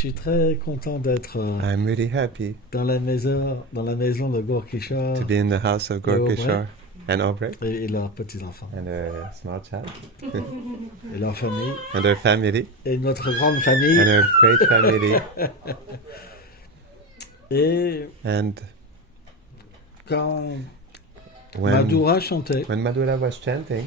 suis très content d'être I'm really happy dans la maison de Gorkishore to be in the house of Gorkishore and Aubrey et leurs petits-enfants, and a small child et leur famille, and their family et notre grande famille. and our great family. Et And quand when Madhura chantait, Madhura was chanting,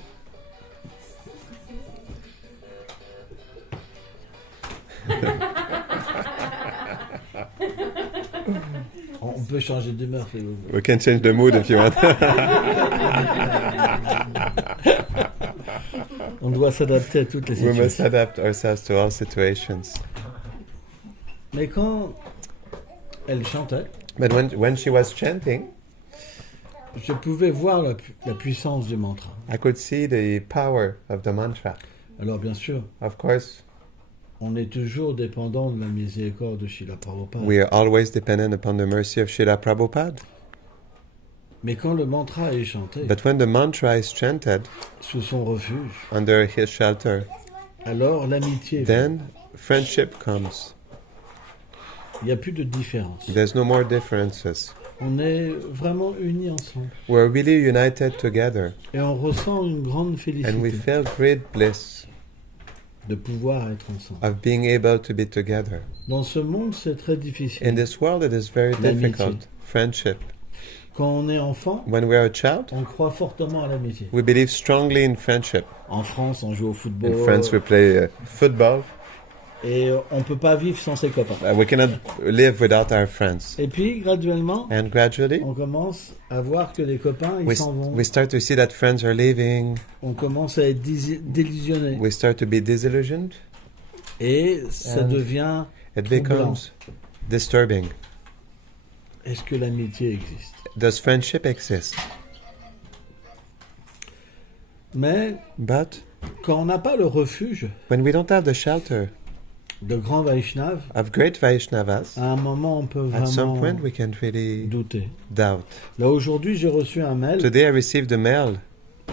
on peut changer d'humeur si vous voulez. we can change the mood if you want. On doit s'adapter à toutes les We must situations. adapt ourselves to all situations. Mais quand elle chantait, But when she was chanting, je pouvais voir la puissance du mantra. I could see the power of the mantra. Alors bien sûr, Of course, on est toujours dépendant de la miséricorde de Srila Prabhupada. we are always dependent upon the mercy of Srila Prabhupada. Mais quand le mantra est chanté But when the mantra is chanted sous son refuge, under his shelter, alors l'amitié vient. then friendship comes. Il n'y a plus de différence. There's no more differences. On est vraiment unis ensemble. We're really united together, Et on ressent une grande and we félicité feel great bliss de pouvoir être ensemble. of being able to be together. Dans ce monde, c'est très In difficile. this world, it is very L'amitié. difficult. Friendship. Quand on est enfant, When we are a child, on croit fortement à l'amitié. we believe strongly in friendship. En France, on joue au football. In France, we play football. Et on ne peut pas vivre sans ses copains. We cannot live without our friends. Et puis, graduellement, And gradually, on commence à voir que les copains, ils s'en vont. we start to see that friends are leaving. On commence à être désillusionné. We start to be disillusioned. Et ça And devient It troublant. becomes disturbing. Est-ce que l'amitié existe? Does friendship exist? Mais But quand on n'a pas le refuge when we don't have the shelter de grands Vaishnavas, of great Vaishnavas, à un moment, on peut at some vraiment point we can really douter. doubt. Là, aujourd'hui, j'ai reçu un mail Today I received a mail,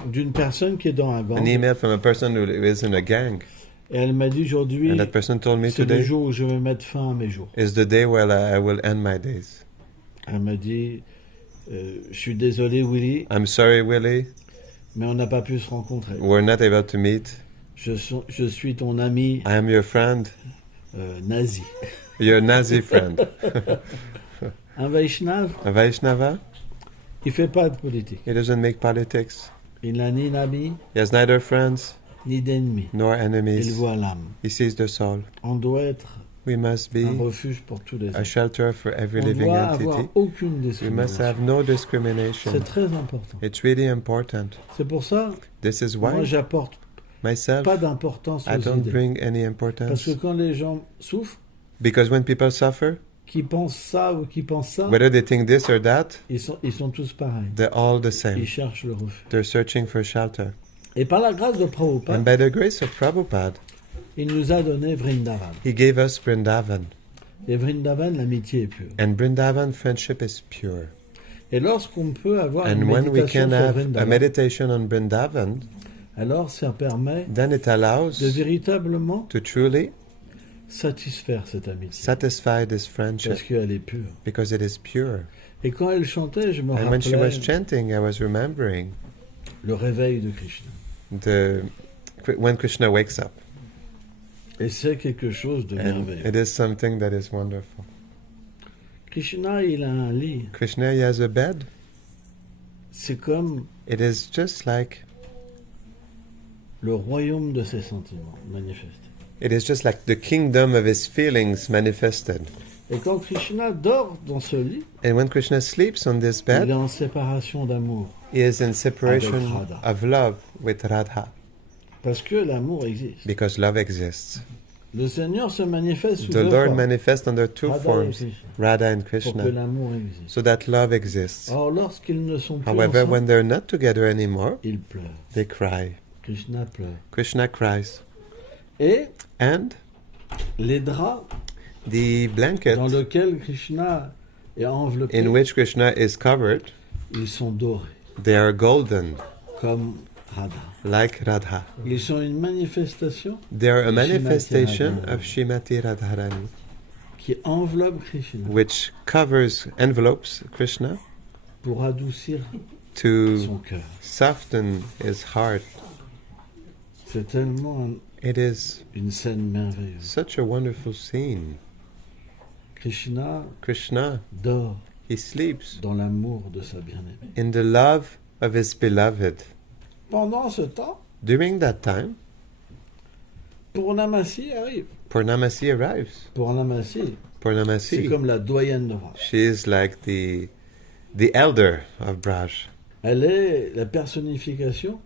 d'une personne qui est dans un an gang. email from a person who is in a gang. Et elle m'a dit aujourd'hui, And that person told me c'est le today jour où je vais mettre fin à mes jours. is the day where I will end my days. Elle m'a dit, je suis désolé Willy, I'm sorry, Willie. mais on n'a pas pu se rencontrer. We're not able to meet. Je suis ton ami I am your friend. nazi. Your Nazi friend. Un Vaishnav, A Vaishnava, il fait pas de politique. he doesn't make politics. Il n'a ni d'amis, He has neither friends ni d'ennemis. nor Il enemies. voit l'âme. He sees the soul. On doit être We must un be refuge pour tous les a hommes. shelter for every On living doit avoir entity. aucune We must discrimination. have no discrimination. C'est très important. It's really important. C'est pour ça, This is moi, why j'apporte myself, pas d'importance I aux don't idées. bring any Parce importance. que quand les gens souffrent, Because when people suffer, qui pensent ça ou qui pensent ça, whether they think this or that, ils sont tous pareils. they're all the Ils same. cherchent le refuge. They're searching for shelter. Et par la grâce de And Prabhupada, by the grace of Prabhupada, il nous a donné Vrindavan. he gave us Vrindavan. Et Vrindavan, l'amitié est pure. And Vrindavan friendship is pure. Et lorsqu'on peut avoir une And when we méditation can sur have a Vrindavan, meditation on Vrindavan, alors ça permet then it allows de véritablement to truly satisfaire cette amitié. satisfy this friendship Parce qu'elle est pure. because it is pure. Et quand elle chantait, je me And when she rappelais was chanting, I was remembering le réveil de Krishna. when Krishna wakes up. Et c'est quelque chose de And merveilleux. it is something that is wonderful. Krishna, il a un lit. Krishna, he has a bed. C'est comme It is just like le royaume de ses sentiments manifestés. it is just like the kingdom of his feelings manifested. Et quand Krishna dort dans ce lit, And when Krishna sleeps on this il est bed, en séparation d'amour. he is in separation Avec Radha. of love with Radha Parce que l'amour existe. because love exists. Le Seigneur se manifeste sous The deux Lord formes. manifests under two Radha et forms, Krishna, Radha and pour que Krishna, l'amour existe. so that love exists. Or, lorsqu'ils ne sont plus However, when ensemble, they're not together anymore, ils pleurent. they cry. Krishna pleure. Krishna cries. Et And les draps the blanket dans lesquels Krishna est enveloppé, in which Krishna is covered, ils sont dorés, they are golden, comme Radha. like Radha. Ils sont une manifestation They are a Shrimati manifestation Radharani. of Shrimati Radharani. qui enveloppe Krishna which envelopes Krishna pour adoucir to son cœur. soften his heart. C'est tellement It is une scène merveilleuse. such a wonderful scene. Krishna Krishna, dort he sleeps dans l'amour de sa bien-aimée. in the love of his beloved. Pendant ce temps, During that time, Purnamasi arrive. Purnamasi arrives. Purnamasi, c'est Purnamasi, comme la doyenne de Braj. she is like the elder of Braj. Elle est la personnification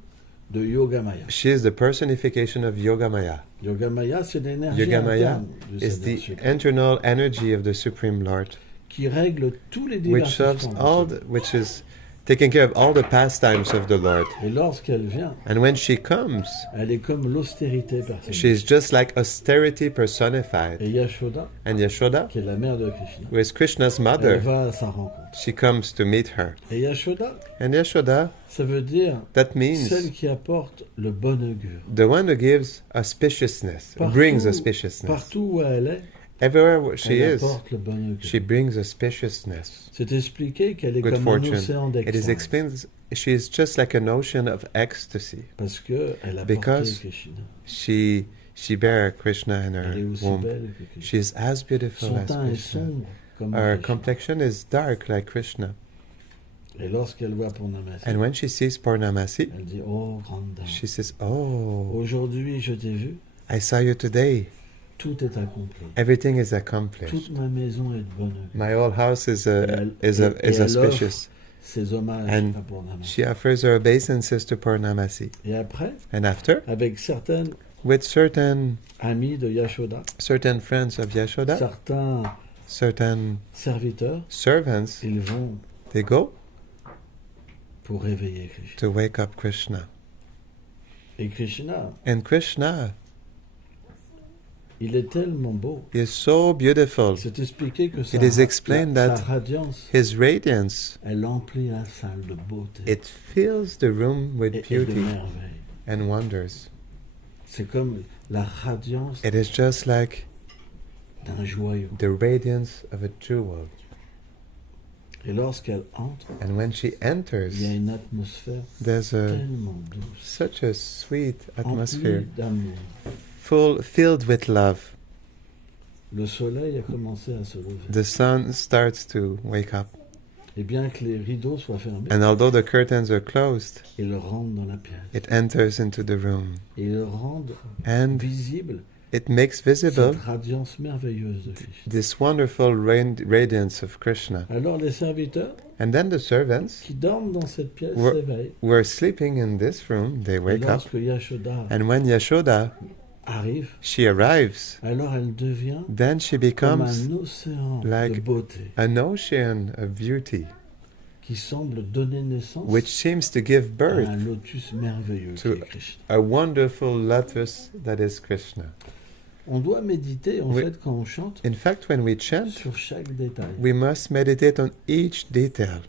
de Yogamaya. She is the personification of Yogamaya. Yogamaya, c'est l'énergie Yogamaya interne du is Seigneur the suprême, internal energy of the Supreme Lord, qui règle tous les which serves divertissements. which is taking care of all the pastimes of the Lord. Et lorsqu'elle vient, And when she comes, elle est comme l'austérité personnelle. she's just like austerity personified. Et Yashoda, And Yashoda, qui est la mère de Krishna, who is Krishna's elle mother, va à sa rencontre. she comes to meet her. Et Yashoda, And Yashoda, ça veut dire that means celle qui apporte le bon augure. the one who gives auspiciousness, brings auspiciousness. Partout où elle est, Everywhere where she elle is, apporte le bon augure. she brings auspiciousness, C'est expliqué qu'elle est good comme un fortune. océan It is d'extase. explained she is just like an ocean of ecstasy. Parce qu'elle a porté Because Krishna. She bare Krishna in Elle est her aussi womb. belle que Krishna. She is as beautiful Son as teint est Krishna. sombre comme Her Krishna. complexion is dark like Krishna. Et lorsqu'elle voit Purnamasi, And when she sees Purnamasi, elle dit, oh grande dame, she says, "Oh, aujourd'hui je t'ai vu, I saw you today. tout est accompli. Everything is accomplished. Toute ma maison est de bonne augure. My whole house is elle auspicious." Ses hommages And à Purnamasi. she offers her obeisances to Purnamasi. Et après, And after, avec certaines with certain amies de Yashoda, friends of Yashoda, certains certain serviteurs, servants, ils vont they go pour réveiller Krishna. to wake up Krishna. Et Krishna, And Krishna il est tellement beau. is so beautiful. C'est expliqué que It is explained sa that radiance, his radiance, elle emplit la salle de beauté it fills the room with et de beauty merveille. and wonders. C'est comme la radiance It is just like d'un joyau. the radiance of a jewel. Et lorsqu'elle entre, And when she enters, il y a une atmosphère there's a tellement douce, such a sweet emplie atmosphere, d'amour. filled with love. Le soleil a commencé à se lever. The sun starts to wake up. Et bien que les rideaux soient fermés, And although the curtains are closed, il rentre dans la pièce. it enters into the room. Et il rend And visible it makes visible cette radiance merveilleuse de Krishna. this wonderful radiance of Krishna. Alors les serviteurs And then the servants qui dorment dans cette pièce Were- s'éveillent. who are sleeping in this room, they Et wake up. lorsque Yashoda And when Yashoda, arrive, she arrives, alors elle devient then she comme becomes un océan de like beauté an ocean of beauty, qui semble donner naissance which seems to give à birth un lotus merveilleux qui to est Krishna. a wonderful lotus that is Krishna. On doit méditer en Oui. fait quand on chante In fact, when we chant, sur chaque détail. we must meditate on each detail.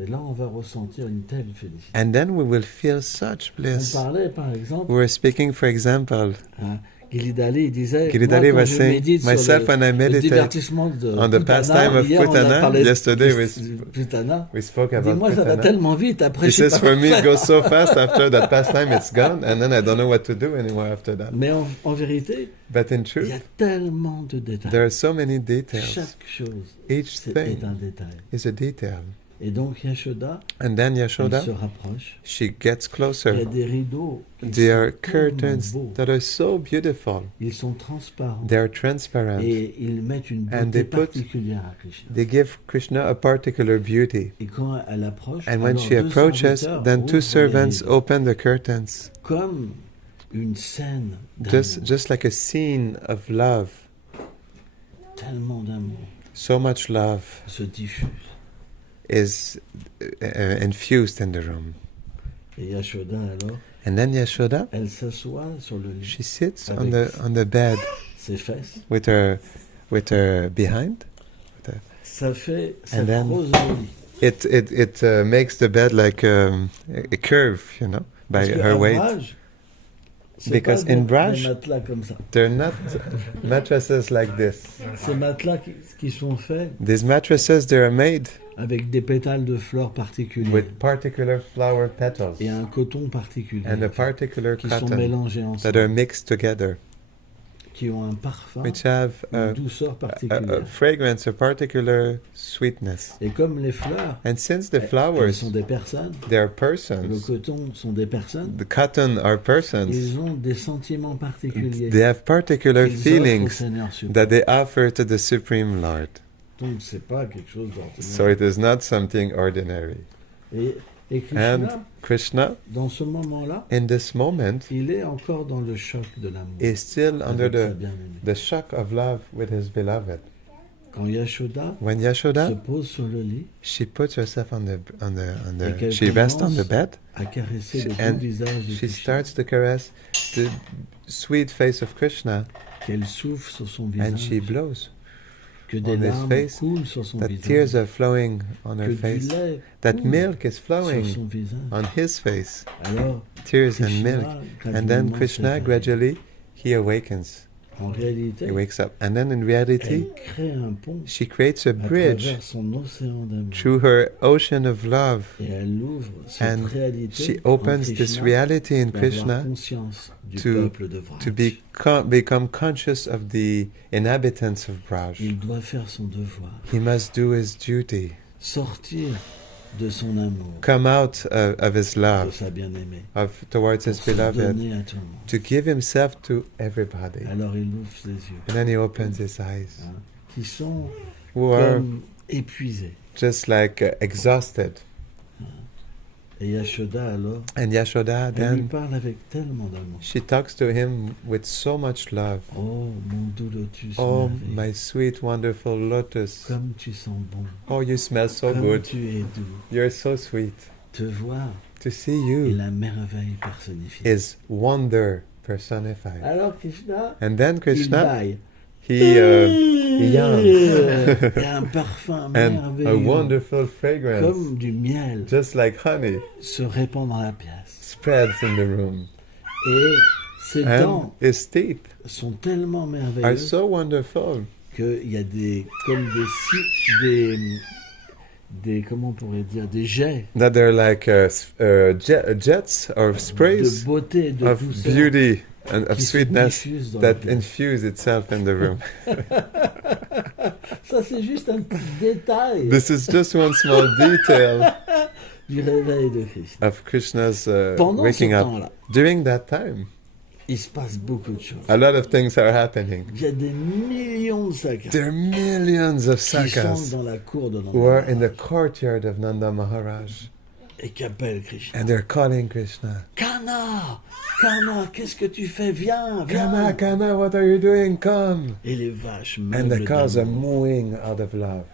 Et là on va ressentir une telle félicité. And then we will feel such On bliss. parlait par exemple, We were speaking, for example, hein, Giridhari, il disait, Giridhari moi, was quand je saying, médite sur myself when I le meditate divertissement de on the Putana, pastime of hier, on a Putana, parlé de yesterday Putana. we spoke Il dit, about moi ça va Putana. tellement vite, après He je sais says, pas for quoi me, it faire. goes so fast after that pastime, it's gone, and then I don't know what to do anymore after that. Mais en vérité, But in il y truth, a tellement de détails. there are so many details. Chaque chose Each est thing un détail. is a detail. Et donc Yashoda, And then elle se Yashoda, rapproche. she gets Il y a closer. des rideaux qui There sont are curtains tellement beaux. that are so beautiful. Ils sont transparents. They are transparent. Et ils mettent une And beauté they put- particulière à Krishna. They give Krishna a particular beauty. Et quand elle approche, And when alors she deux approaches, serviteurs then ouvrent two les servants rideaux. open the curtains, Comme une scène d'amour. just like a scene of love. Tellement d'amour So much love se diffuse. is infused in the room. Et Yashoda, alors, And then Yashoda, elle s'assoit sur le lit, she sits Avec- on the bed ses fesses. with her behind. Ça fait, ça And then- creuse le lit. It makes the bed like a curve, by Parce que her weight. Avraj, C'est Because pas in des Braj, matelas comme ça. they're not mattresses like this. Ces matelas qui sont faits These mattresses, they are made avec des pétales de fleurs particuliers with particular flower petals et un coton particulier and a particular qui sont cotton mélangés that are ensemble, mixed together, qui ont un parfum, which have une douceur a particulière. fragrance, a particular sweetness. Et comme les fleurs, And since the elles flowers, sont des personnes, they are le persons, coton sont des personnes, the cotton are persons, ils ont des sentiments particuliers they have particular qu'ils offrent au feelings Seigneur suprême. that they offer to the Supreme Lord. Donc c'est pas quelque chose So d'ordinaire. it is not something ordinary. Et Krishna, And Krishna, dans ce moment-là, in this moment, il est encore dans le choc de l'amour. is still under avec sa the bien-aimée. shock of love with his beloved. Quand Yashoda When se Yashoda, pose sur le lit, she puts herself on Et qu'elle she rests on the commence bed, à caresser le and beau visage de she Krishna, starts to caress the sweet face of Krishna, qu'elle souffle sur son and she visage, blows. que des on his larmes face, coulent sur son That visage, tears are flowing on her que du face. lait That coule milk is sur flowing son visage. on his face. Alors, Tears and Krishna, milk. And then graduellement Krishna s'éveille. gradually he awakens. En réalité, He wakes up. And then in reality, elle crée un pont she creates a à bridge travers son océan d'amour. through her ocean of love. Et elle ouvre cette And réalité she en opens this Krishna reality in d'avoir Krishna conscience du to- peuple de Vraj. to become conscious of the inhabitants of Braj. Il doit faire son devoir, He must do his duty, sortir de son amour, come out of his de love, sa bien-aimée, towards pour his se beloved, donner à tout le monde. to give himself to everybody. Alors il ouvre ses yeux, And then he opens his eyes, hein, qui sont who are comme épuisés. just like exhausted. Et Yashoda alors, And Yashoda elle lui then, parle avec tellement d'amour. she talks to him with so much love. Oh mon doux lotus, Oh, merveilleux, my sweet, wonderful lotus. comme tu sens bon, Oh, you smell so comme good. tu es doux. You're so sweet. Te voir To see est you la merveille personnifiée. is wonder personified. Alors Krishna, And then il Krishna, baille. he yawns. Il y a un parfum And a merveilleux, wonderful fragrance, comme du miel, just like honey, se répand dans la pièce. spreads in the room. Et ces And dents his teeth sont tellement are merveilleuses so wonderful qu'il y a comme des comment on pourrait dire, des jets that they're like jets or de sprays beauté, de of douceur beauty and of qui se sweetness diffusent dans la that pièce. infuse itself in the room. Ça, c'est juste un petit détail This is just one small detail du réveil de Krishna. of Krishna's Pendant ce waking up. temps-là, During that time, il se passe beaucoup de choses. a lot of things are happening. Il y a des millions de sakas There are millions of qui sont sakas dans la cour de who are in Nanda the courtyard of Nanda Maharaj, et qui appellent Krishna. and they're calling Krishna. Kana, Kana, qu'est-ce que tu fais? Viens, viens. Kana, Kana, what are you doing? Come! Et les vaches And meubles the cows are d'amour. mooing out of love.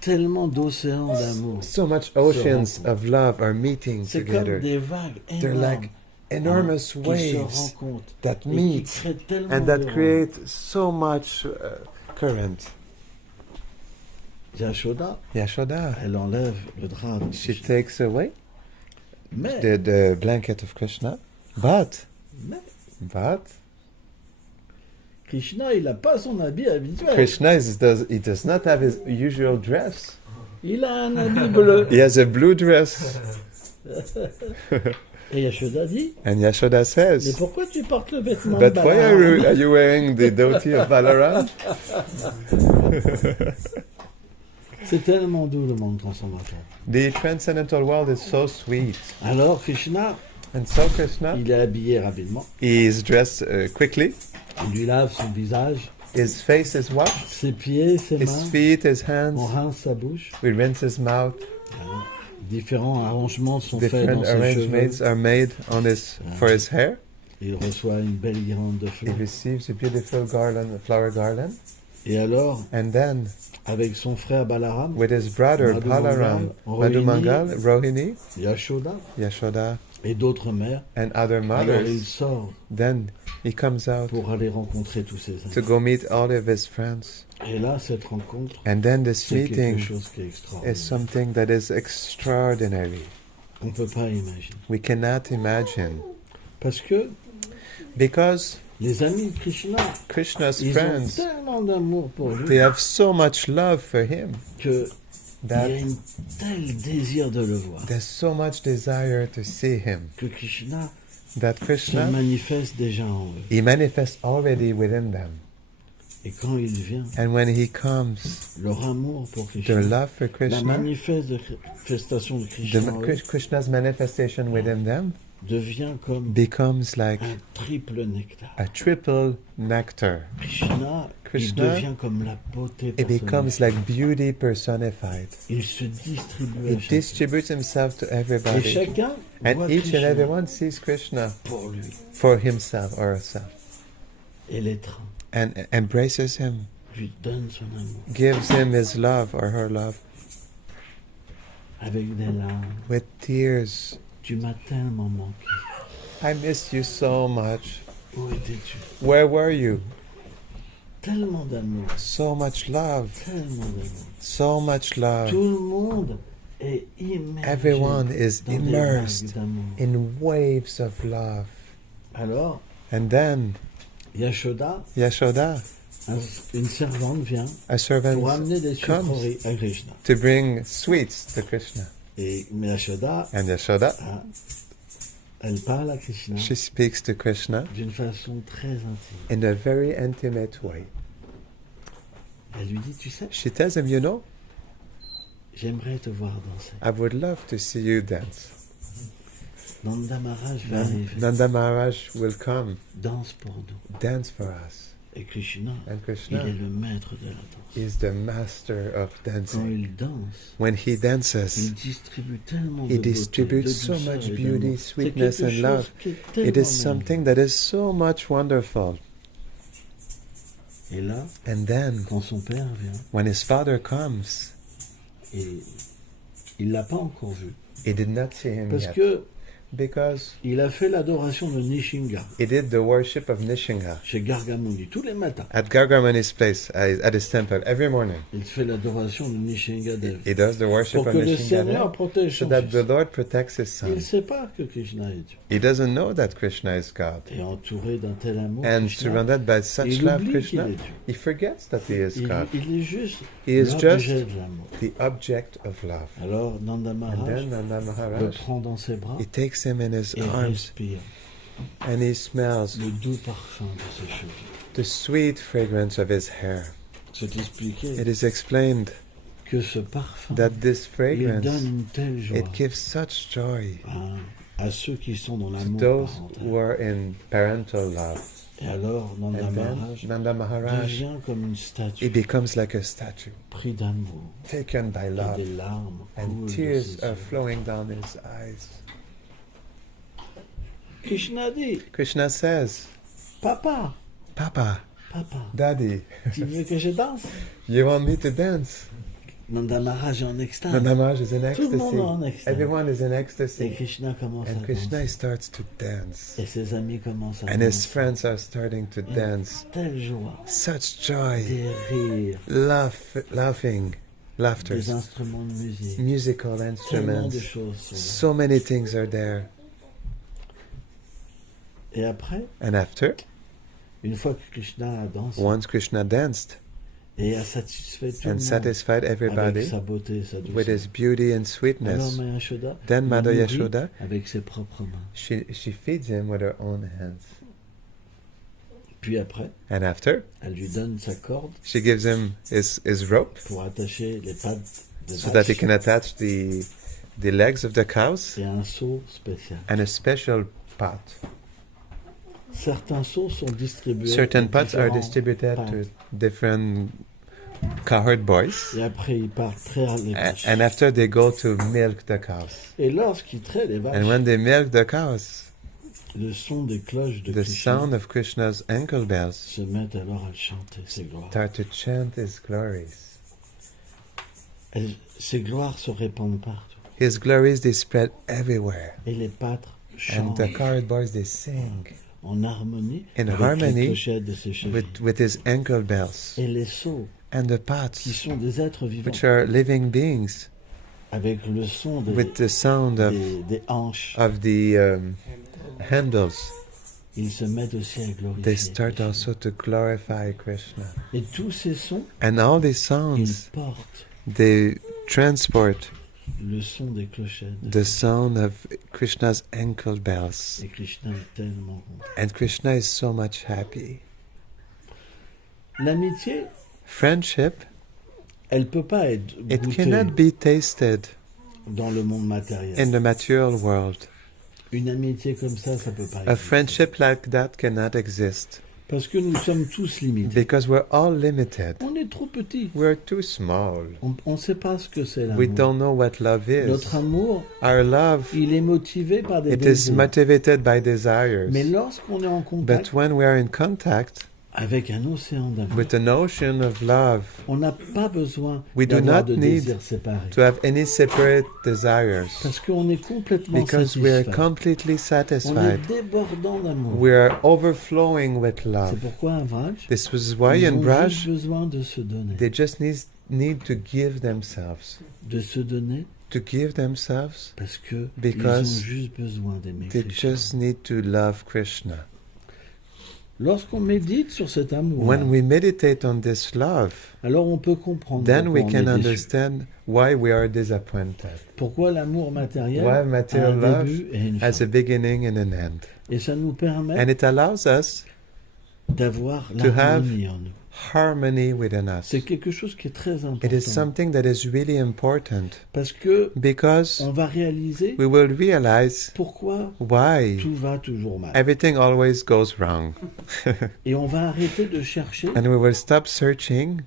Tellement d'océans d'amour. So much oceans of love are meeting C'est comme together. des vagues They're énormes like enormous qui se waves rencontrent that et qui meet créent tellement and that de create so much current. Yashoda, Yashoda, elle enlève le drap de she Krishna. takes away Mais, the blanket of Krishna, but Krishna, il n'a pas son habit habituel. Krishna he does not have his usual dress. Il a un habit bleu. He has a blue dress. Et Yashoda dit, And Yashoda mais says, pourquoi tu portes le vêtement but de why Balaram are you wearing the dhoti of Balaram? C'est tellement doux le monde transcendantal. The transcendental world is so sweet. Alors Krishna, And so Krishna, il est habillé rapidement. he is dressed quickly. Il lui lave son visage, His face is washed. ses pieds, ses His mains. feet, his On hands. rince sa bouche. We rinse his mouth. Différents arrangements sont faits Different dans ses arrangements cheveux. are made for his hair. Il reçoit une belle guirlande de He fleurs. receives a beautiful garland, a flower garland. Et alors, And then, avec son frère Balaram, with his brother Madhumangal, Balaram, Madhumangal, Rohini, Yashoda Yashoda, et d'autres mères, and other alors il mothers, sort then he comes out pour aller rencontrer tous ses to amis. go meet all of his friends. Et là, cette rencontre, And then this c'est quelque meeting chose qui est is extraordinaire. something that is extraordinary. On ne peut pas imaginer. We cannot imagine. Parce que Because les amis de Krishna, Krishna's ils ont friends, tellement d'amour pour lui they have so much love for him qu'il y a that un tel désir de le voir there's so much desire to see him que Krishna that se Krishna, manifeste déjà en eux. he manifests already within them. Et quand il vient, And when he comes, leur amour pour their Krishna, love for la Krishna, manifestation de Krishna en eux Krishna's manifestation within them devient comme becomes like un triple nectar. a triple nectar. Krishna, Krishna, il devient comme la beauté It becomes personnelle. like beauty personified. Il se distribue He à chacun. distributes himself to Et everybody. chacun And voit each and Krishna everyone sees Krishna pour lui for himself or herself et l'étreint, and embraces him, lui donne son amour gives him his love or her love avec des larmes. with tears. Tu m'as tellement manqué. I missed you so much. Où étais-tu? Where were you? Tellement d'amour, So much love. tellement d'amour. So much love. Tout le monde est immergé Everyone is dans des vagues immersed d'amour. in waves of love. Alors, And then Yashoda, Yashoda, une servante, vient a servant pour amener des comes sucreries à Krishna. to bring sweets to Krishna. Et Yashoda, And Yashoda, elle parle à Krishna she speaks to Krishna d'une façon très intime. in a very intimate way. Elle lui dit, tu sais, She tells him, you know, j'aimerais te voir danser. I would love to see you dance. Nanda Maharaj va arriver. Nanda Maharaj will come, Danse pour nous. dance for us. Et Krishna, And il est Krishna le maître de la danse. is the master of Quand dancing. il danse, When he dances, il distribue tellement he de beauté, distributes de so douceur much et beauty, d'amour. sweetness, C'est quelque and love. chose qui est It tellement is something that is so much wonderful. merveilleux. Et là, And then, quand son père vient, when his father comes, et il l'a pas encore vu, he did not see him parce yet que because il a fait l'adoration de Nishinga he did the worship of Nishinga chez Gargamuni tous les matins. at Gargamani's place, at his temple, every morning. Il fait l'adoration de Nishinga Dev He does the worship pour of que le Nishinga Seigneur there protège so son that fils. the Lord protects his Il ne son. sait pas que Krishna est Dieu. He doesn't know that Krishna is God. Et entouré d'un tel amour, And Krishna, surrounded by such il love, oublie Krishna, qu'il est Dieu. he forgets that he is God. Il est juste He is l'objet just de l'amour. the object of love. Alors Nanda And Maharaj then Nanda le Maharaj, prend dans ses bras he takes him in his et arms respire and he smells le doux parfum de ses cheveux. the sweet fragrance of his hair. C'est expliqué It is explained que ce parfum, that this il fragrance, donne une telle joie it gives such joy à ceux qui sont dans to l'amour those parental. who are in parental love. Et alors Nanda And then Maharaj Nanda Maharaj, devient comme une he statue becomes like a statue, pris d'amour taken by et love, des larmes and coulent de tears ses are yeux. flowing down his eyes. Krishna dit, Krishna says, Papa, Papa, Papa, Daddy, tu veux que je danse? you want me to dance? Nanda Maharaj est en extase. Nanda Maharaj is in Tout le monde est en ecstasy. extase. Everyone is in Et ecstasy. Krishna commence And à Krishna danser. starts to dance. Et ses amis commencent à And his danser. friends are starting to dance. Telle joie, Such joy, des rires, laughing, laughter, des instruments de musique. musical Tellement instruments. de choses sont là. So many things are there. Et après, And after, une fois que Krishna a dansé once Krishna danced et a satisfait tout le and monde satisfied avec everybody sa beauté et sa with douceur, his beauty and alors sweetness, Maya Yashoda then le Mother nourrit Yashoda, avec ses propres mains. she feeds him with her own hands. Puis après, And after, elle lui donne sa corde she gives him his rope pour attacher les pattes des so that he vaches can attach the legs of the cows et un seau spécial. and a special pot. Certains seaux sont distribués. Certain aux pots are différents distributed pâtres. to different cowherd boys. Et après, ils partent traire les vaches. And after they go to milk the cows. Et lorsqu'ils traient les vaches, And when they milk the cows, le son des cloches de the Krishna sound of Krishna's ankle bells se met alors à chanter ses gloires. start to chant his glories. Ces gloires se répandent partout. His glories, they spread everywhere. Et les pâtres And chantent the cowherd boys, they sing en harmonie in avec harmony les clochettes de ses chevilles. with his ankle bells. Et les seaux, And the qui pots, sont des êtres vivants, which are living beings, avec le son with the sound des hanches, of the handles, ils se mettent aussi à they glorifier start Krishna. also to glorify Krishna. Et tous ces sons, And all these ils sounds, portent they transport le son des clochettes. the sound of Krishna's ankle bells. Et Krishna est tellement content. And Krishna is so much happy. L'amitié, Friendship, elle peut pas être it goûtée cannot be tasted dans le monde matériel. in the material world. Une amitié comme ça peut pas A exister. friendship like that cannot exist Parce que nous sommes tous limités. because we're all limited. On est trop petits. We're too small. On ne sait pas ce que c'est We l'amour. don't know what love is. Notre amour, Our love, il est motivé par des it is désirs. motivated by desires. Mais lorsqu'on est en But contact when we are in contact avec un océan d'amour, with an ocean of love, on n'a pas besoin we do d'avoir not de need désirs séparés. to have any separate desires Parce qu'on est complètement because we are satisfait. completely On est satisfied. débordant d'amour. We are overflowing with C'est love. pourquoi à Vraj, This was why ils in ont Braj, juste besoin de se donner. they just need to give themselves. De se donner To give themselves, parce que ils ont Because juste besoin d'aimer they Krishna. just need to love Krishna. Lorsqu'on médite sur cet amour, When we meditate on this love, alors on peut comprendre then we pourquoi on can est déçu. understand why we are disappointed. Pourquoi l'amour matériel Why a material un love début et une has a fin. beginning and an end. Et ça nous permet And it allows us d'avoir to have l'harmonie en nous. harmony within us. C'est quelque chose qui est très It is important. something that is really important Parce que because on va réaliser we will realize pourquoi why tout va toujours mal. everything always goes wrong. Et on va arrêter de chercher And we will stop searching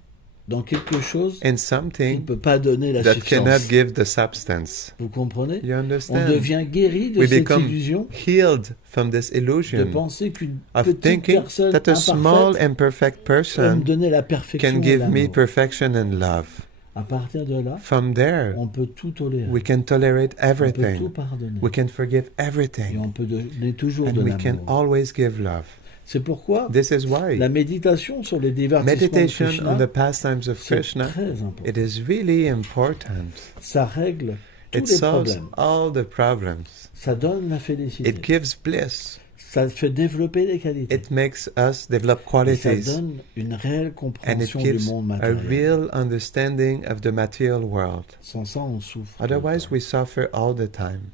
dans quelque chose in qui ne something peut pas donner la that cannot substance. give the substance. Vous comprenez? You On understand? devient guéri de We cette become illusion healed from this de illusion penser qu'une of petite thinking personne that a small imparfaite imperfect peut me person donner la perfection can et give me l'amour. perfection and love. À partir de là, From there, on peut tout tolérer. we can tolerate On peut tout everything. pardonner. We can forgive Et everything. on peut donner toujours And de we can l'amour. always give love. C'est pourquoi This is why la méditation sur les divertissements de meditation Krishna, on the pastimes of c'est Krishna, très important. it is really important. Ça règle tous It les solves problèmes. all the problems. Ça donne la félicité. It gives bliss. Ça fait développer des qualités. It makes us develop Et ça qualities. donne une réelle And it compréhension du gives monde a matériel. real understanding of the material world. Sans ça, on souffre. tout le Otherwise, temps. we suffer all the time.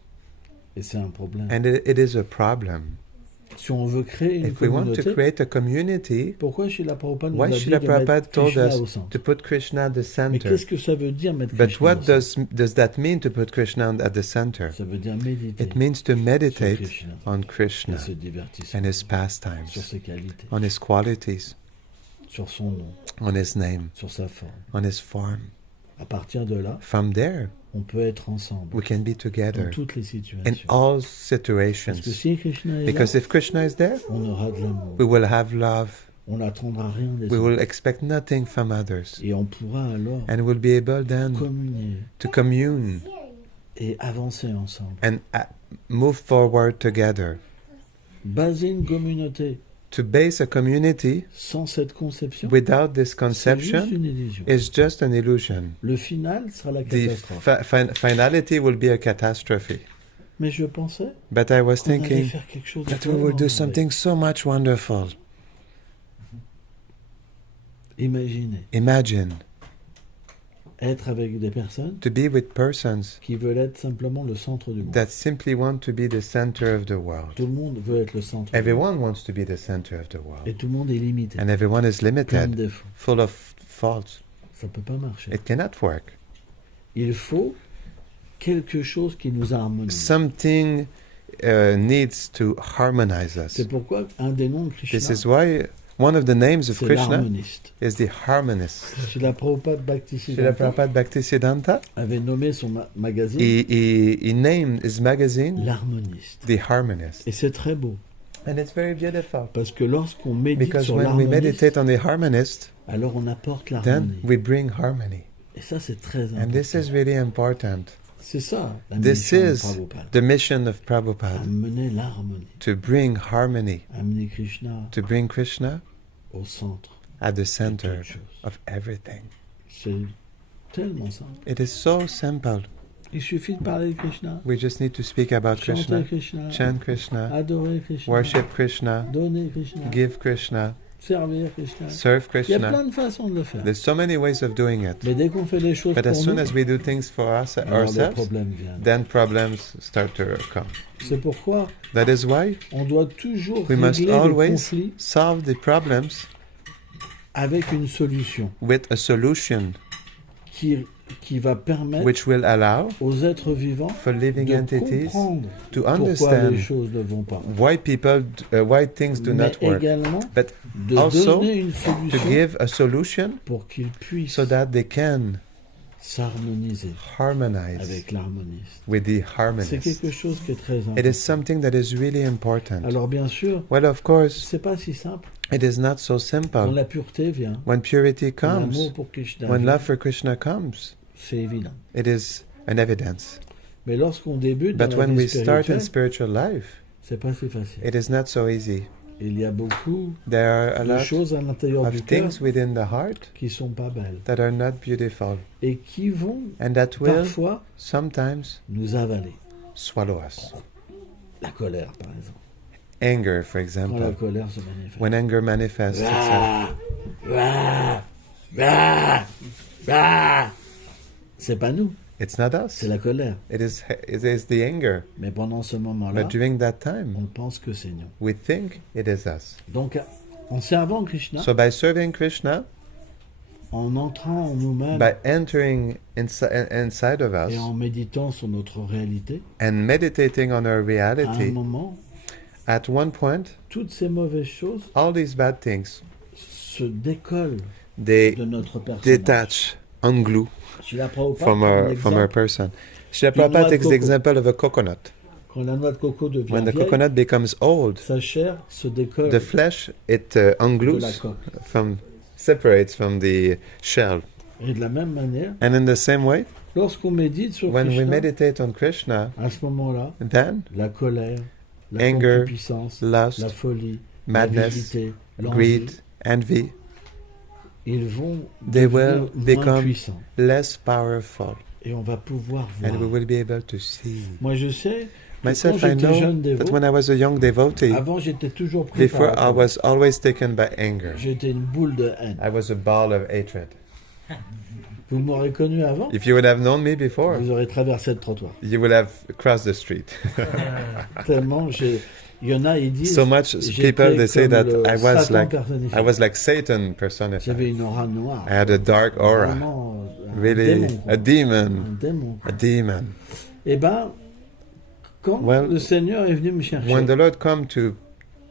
Et c'est un problème. And it is a problem. Si on veut créer une If we want to communauté, create a community, pourquoi Srila Prabhupada nous why a dit Srila de mettre Prabhupada told Krishna au us centre? to put Krishna at the Mais center? qu'est-ce que ça veut dire mettre But Krishna what au centre? does that mean to put Krishna at the center? Ça veut dire méditer It means to sur meditate Krishna on et Krishna se divertir and his sur pastimes, ses qualités, on his qualities, sur son nom, on his name, sur sa forme. on his form. À partir de là, From there, on peut être ensemble we can be dans together toutes les in situations. all Parce que situations. si Krishna est Because là, if Krishna is there, on aura de l'amour. we will have love. On n'attendra rien des We autres. will expect nothing from others. Et on pourra alors And we'll be able then communier to commune et avancer ensemble. and move forward together. Baser une communauté To base a community sans cette conception, without this c'est juste conception une illusion. is just an illusion. Le final sera la The catastrophe. finality will be a catastrophe. Mais je pensais But I was qu'on allait thinking faire quelque chose de that we will do tellement something so much wonderful. merveilleux. Imaginez Imagine être avec des personnes to be with persons qui veulent être simplement le centre du monde. that simply want to be the center of the world. Tout le monde veut être le centre du monde. Everyone wants to be the center of the world. Et tout le monde est limité. And everyone is Plein de limited, défauts. full of faults. Ça ne peut pas marcher. It cannot work. Il faut quelque chose qui nous harmonise. Something needs to harmonize us. C'est pourquoi un des noms de Krishna, This is why one of the names of c'est Krishna l'harmoniste. is the harmonist. Srila Prabhupada Srila Bhaktisiddhanta Prabhupada Bhaktisiddhanta, avait nommé son magazine he named his magazine l'harmoniste. the harmonist. Et c'est très beau. And it's very beautiful. Parce que lorsqu'on médite Because sur when we l'harmoniste, meditate on the harmonist, alors on apporte then l'harmonie. we bring harmony. Et ça, c'est très And this important. is really important. C'est ça, la This mission de is Prabhupada. the mission of Prabhupada, Amener l'harmonie. to bring harmony, Amener Krishna to bring Krishna au centre at the de center toute chose. of everything. C'est tellement simple. It is so simple. Il suffit de parler de Krishna, We just need to speak about chanter Krishna, Krishna, chant Krishna, adorer Krishna, worship Krishna, donner Krishna, give Krishna, servir Krishna. serve Il y a plein Krishna. de façons de le faire. There's so many ways of doing it. Mais dès qu'on fait les choses But pour as soon nous, as we do things for us, alors les ourselves, problèmes viennent. then problems start to come. C'est pourquoi That is why on doit toujours we must régler les always conflits solve the problems avec une solution with a solution qui va permettre which will allow aux êtres vivants for living de entities comprendre to pourquoi les understand choses ne vont pas. why things do Mais not work, également but de also donner une to solution give a solution pour qu'ils puissent so that they can s'harmoniser harmonize avec l'harmoniste. with the C'est harmonists. quelque chose qui est très It important. is something that is really important. Alors bien sûr, Well, of course, c'est pas si simple. it is not so Quand simple. la pureté vient, When purity quand comes, l'amour pour Krishna when vient, love for Krishna comes, c'est évident. it is an evidence. Mais lorsqu'on débute dans But la when vie we start in spirituelle, spiritual life, c'est pas si facile. it is not so easy. Il y a beaucoup There are a de lot choses à l'intérieur du of cœur things within the heart qui sont pas belles that are not beautiful et qui vont and that will parfois sometimes nous avaler. swallow us. La colère, par exemple. Anger, for Quand la example. colère se manifeste. When anger manifests itself, Ah, ah, ah, ah. C'est pas nous, it's not us. c'est la colère. It is the anger. Mais pendant ce moment-là, But during that on time, pense que c'est nous. we think it is us. Donc, en servant Krishna, So by serving Krishna, en entrant en nous-mêmes by entering inside of et us en méditant sur notre réalité, and meditating on our à un reality, moment, at one point, toutes ces mauvaises choses all these bad things, se décollent they de notre personnage. detach, unglue Srila Prabhupada from prend our l'exemple, person. Srila Une noix Prabhupada de takes the coco. example of a coconut. Quand la noix de coco devient When the vieille, coconut becomes old, sa chair se décolle the flesh it de la unglues coque. separates from the shell. Et de la même manière, And in the same way, lorsqu'on médite sur when we Krishna, meditate on Krishna, à ce moment-là, then la colère, la Anger, concupiscence, lust, la folie, madness, l'avidité, l'envie, greed, envy, ils vont they devenir will moins become puissants. less powerful, Et on va pouvoir and we voir. will be able to see. Moi, je sais que Myself, quand I j'étais know jeune that dévot, when I was a young devotee, avant, j'étais toujours pris before par I la colère. was always taken by anger. J'étais une boule de haine. I was a ball of hatred. Vous m'aurez connu avant, If you would have known me before, vous aurez traversé le trottoir. you would have crossed the street. Tellement, il y en a, ils disent, So much j'étais people, they say comme that le I was Satan like personnifié. I was like Satan J'avais personified. une aura noire. I had a dark aura, Vraiment, un really démon, quoi. a demon, Un démon. a demon. Eh ben, quand Well, le Seigneur est venu me chercher When the Lord come to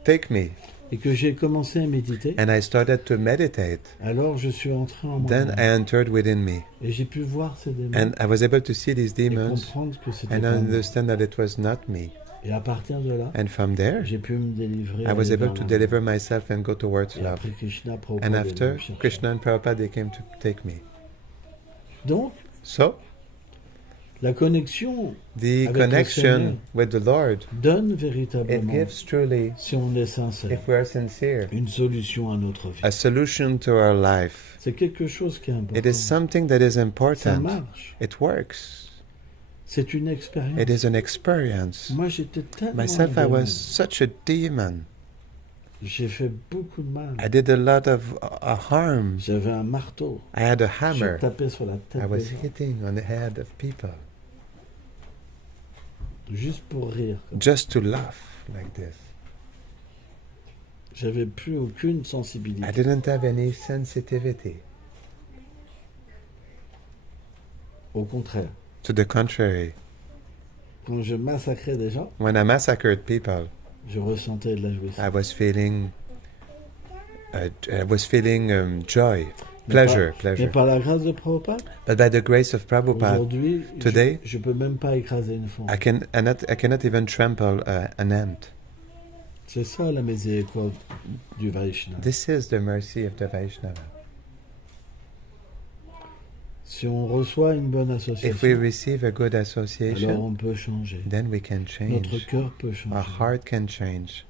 take me et que j'ai commencé à méditer, and I started to meditate, alors je suis entré en then moi I entered within me et j'ai pu voir ces démons and I was able to see these et demons comprendre que c'était and pas moi. understand that it was not me. Et à partir de là, And from there, j'ai pu me délivrer. I was aller able vers to l'amour. deliver myself and go towards Et love. après Krishna, Prabhupada And est venu after, me chercher. Krishna and Prabhupada, they came to take me. Donc, So, la connexion the Avec le connection Seigneur. with the Lord, donne it véritablement, gives truly, si on est sincère, if we are sincere, une solution à notre vie. a solution to our life. C'est quelque chose qui est important. It is something that is Ça important. marche. It works. C'est une expérience. It is an experience. Moi, j'étais tellement Myself, I démon. was such a demon. J'ai fait beaucoup de mal. I did a lot of harm. J'avais un marteau. I had a Je hammer. tapais sur la tête I was des gens, hitting on the head of people juste pour rire. just to laugh like this. J'avais plus aucune I sensibilité. didn't have any sensitivity. Au contraire, To the contrary, quand je massacrais des gens, when I massacred people, je ressentais de la jouissance. I was feeling joy, Mais pleasure, par- pleasure. Mais par la grâce de Prabhupada, But by the grace of Prabhupada, aujourd'hui, today, je peux même pas écraser une fourmi. I cannot even trample an ant. C'est ça la miséricorde du Vaishnava. This is the mercy of the Vaishnava. Si on reçoit une bonne If we association, receive a good alors association, on peut changer. then we can Notre change. cœur peut changer. Our heart can change.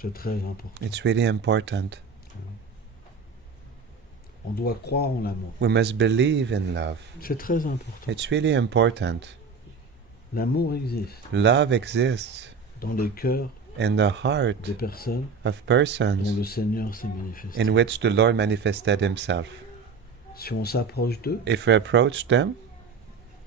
C'est très important. It's really important. On doit croire en l'amour. We must believe in love. C'est très important. It's really important. L'amour existe Love exists dans les cœurs in the heart des personnes of dont persons le Seigneur s'est manifesté. in which the Lord manifested himself. Si on s'approche d'eux, If we approach them,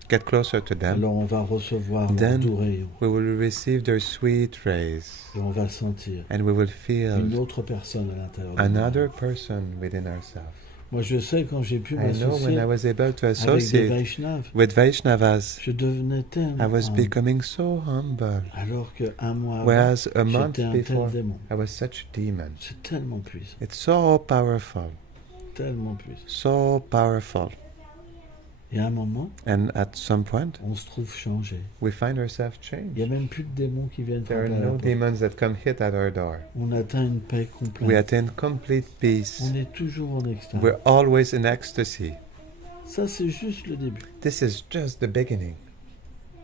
get closer to them, alors on va recevoir leur Then- doux rayon. we will receive their sweet rays Et on va sentir and we will une feel autre personne à l'intérieur de nous. another person within ourselves. Moi, je sais, quand j'ai pu I know when m'associer I was able to avec des associate Vaishnavas, with Vaishnavas, je devenais tellement I was humble. becoming so humble. Alors qu'un mois avant, Whereas a month j'étais un tel before, démon. I was such a demon. C'est tellement puissant, It's so powerful, tellement puissant. so powerful. Et à un moment, And at some point, on se trouve changé. we find ourselves Il n'y changed. a même plus de démons qui viennent There are frapper à la no porte. demons that come hit at our door. On atteint une paix We complète. attain complete peace. On est toujours en extase. We're always in ecstasy. Ça, c'est juste le début. This is just the beginning.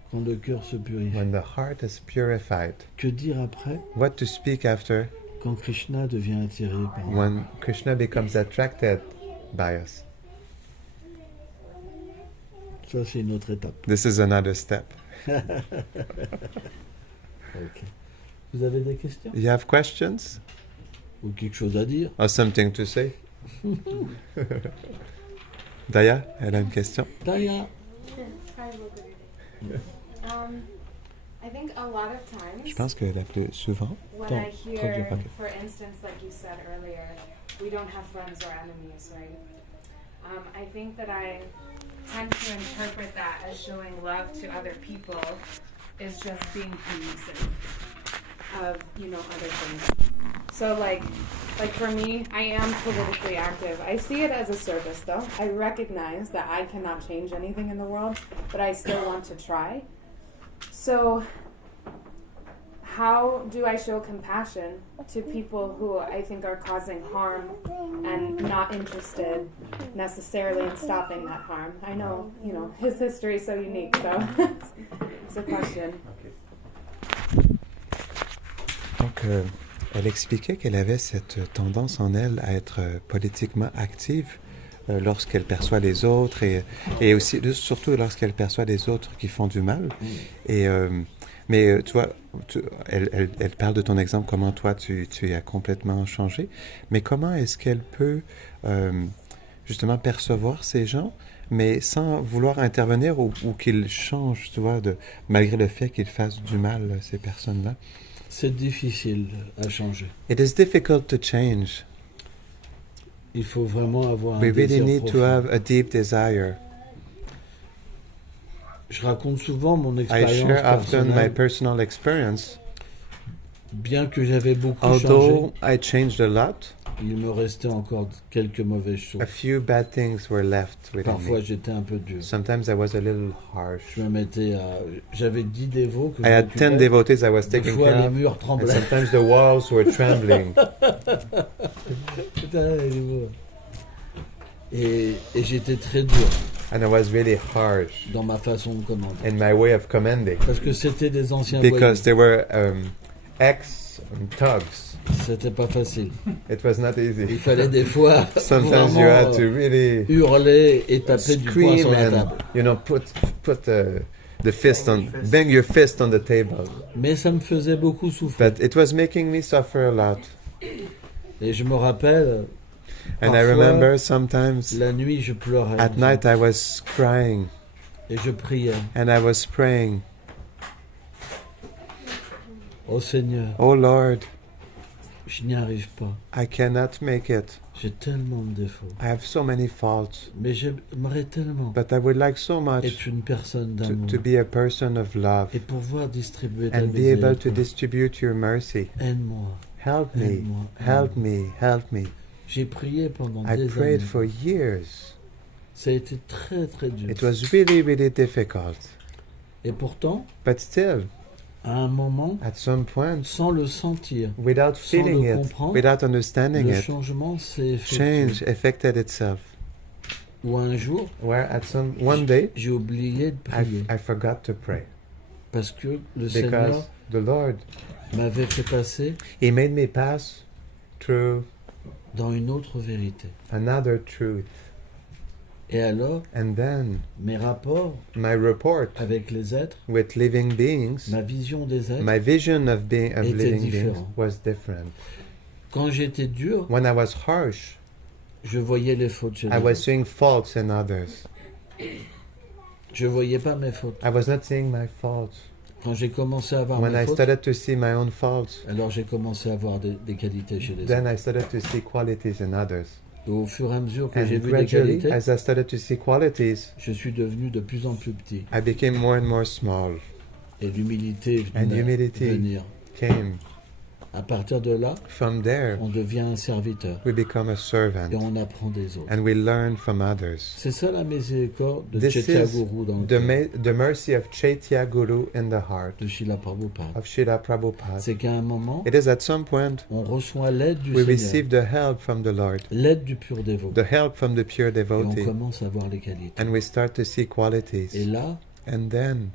Quand le cœur se purifie. When the heart is purified, Que dire après what to speak after quand Krishna devient attiré par nous? when Krishna becomes attracted by us? Ça, c'est une autre étape. This is another step. Ok. Vous avez des questions You have questions ou quelque chose à dire? or something to say? Daya, elle a une question. Daya, I think a lot of times Je pense que la plus souvent, when Don't I hear, traduire, ok. for instance, like you said earlier, we don't have friends or enemies, right? I think that I tend to interpret that as showing love to other people is just being permissive of, other things. So like for me, I am politically active. I see it as a service though. I recognize that I cannot change anything in the world, but I still want to try. So how do I show compassion to people who I think are causing harm and not interested necessarily in stopping that harm? I know, his history is so unique, so it's a question. donc, elle expliquait qu'elle avait cette tendance en elle à être politiquement active lorsqu'elle perçoit les autres et aussi, surtout lorsqu'elle perçoit les autres qui font du mal. Et, mais tu vois, elle parle de ton exemple, comment toi tu as complètement changé, mais comment est-ce qu'elle peut justement percevoir ces gens, mais sans vouloir intervenir ou qu'ils changent, tu vois, malgré le fait qu'ils fassent du mal, ces personnes-là? c'est difficile à changer. It is difficult to change. Il faut vraiment avoir un We really désir need to profond. have a deep desire. Je raconte souvent mon I expérience share often my personnelle. personal experience. Bien que j'avais beaucoup Although changé, I changed a lot, il me restait encore quelques mauvaises choses. a few bad things were left within Parfois, me. j'étais un peu dur. Sometimes I was a little harsh. Je me mettais à... J'avais 10 dévots que I had 10 j'occupais. devotees I was Des taking fois, care les of, murs and tremblaient. sometimes the walls were trembling. Putain, les dévots. Et j'étais très dur And I was really harsh dans ma façon de commander. in my way of commanding. Parce que c'était des anciens Because voyous. they were ex-thugs. C'était pas facile. It was not Il easy. fallait des fois Sometimes you vraiment, had to really hurler et taper du poing scream sur la and, table. put the fist on, bang your fist on the table. Mais ça me faisait beaucoup souffrir. But it was making me suffer a lot. Et je me rappelle, And I Parfois, remember sometimes la nuit, je pleurais. at night I was crying Et je priais. and I was praying, Oh Seigneur, oh Lord, je n'y arrive pas. I cannot make it. J'ai tellement de défauts. I have so many faults. Mais j'aimerais tellement But I would like so much être une personne d'amour. to be a person of love Et pouvoir distribuer ta and be able to miséricorde. distribute your mercy. Aide-moi. Help me, Aide-moi. help me, help me. J'ai prié pendant I des prayed années. for years. Ça a été très très dur. It was really, really difficult. Et pourtant, But still, à un moment, at some point, sans le sentir, without Sans feeling le it, comprendre, without understanding le it, changement s'est effectué. change affected itself. Ou un jour, Where one day, j'ai oublié de prier. I forgot to pray. Parce que le Because Seigneur the Lord, m'avait fait passer He made me pass through dans une autre vérité. another truth. Et alors, And then mes rapports my report avec les êtres, with living beings, ma vision des êtres, my vision of était living beings différent. was different. quand j'étais dur, When I was harsh, je voyais les fautes chez les I was autres. seeing faults in others. Je voyais pas mes fautes. I was not seeing my faults. Quand j'ai commencé à voir When mes I fautes, started to see my own faults, alors j'ai commencé à voir des qualités chez les then autres. I started to see qualities in others. Et au fur et à mesure que j'ai And vu des gradually, qualités, as I started to see qualities, je suis devenu de plus en plus petit. I became more and more small. Et l'humilité est And venue humility venir. came. À partir de là, From there, on devient un serviteur. we become a Et servant. on apprend des autres. And we learn from others. C'est ça la miséricorde de This Chaitanya is Guru dans le the, cœur the mercy of Chaitya Guru in the heart de Srila Prabhupada. of Srila Prabhupada. C'est qu'à un moment, It is at some point on reçoit l'aide du we Seigneur, receive the help from the Lord, l'aide du pur dévot. the help from the pure Et on devotee, commence à voir les qualités. and we start to see Et qualities. là, And then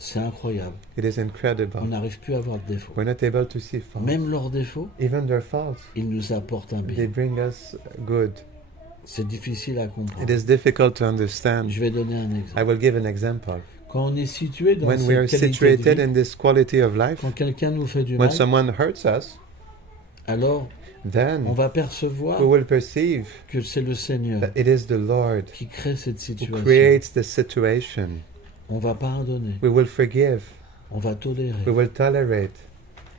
c'est incroyable. it is On incredible. n'arrive plus à avoir de défauts. We're not able to see faults. Même leurs défauts, Even their faults, ils nous apportent un they bien. bring us good. C'est difficile à It comprendre. is difficult to understand. Je vais donner un I exemple. will give an example. Quand on est situé dans When we are cette qualité de situated vie, in this quality of life, quand quelqu'un nous fait du when mal, someone hurts us, alors on then va percevoir we will perceive que c'est le Seigneur that it is the Lord qui crée cette who situation. creates the situation. On va pardonner, We will forgive, on va tolérer we will tolerate,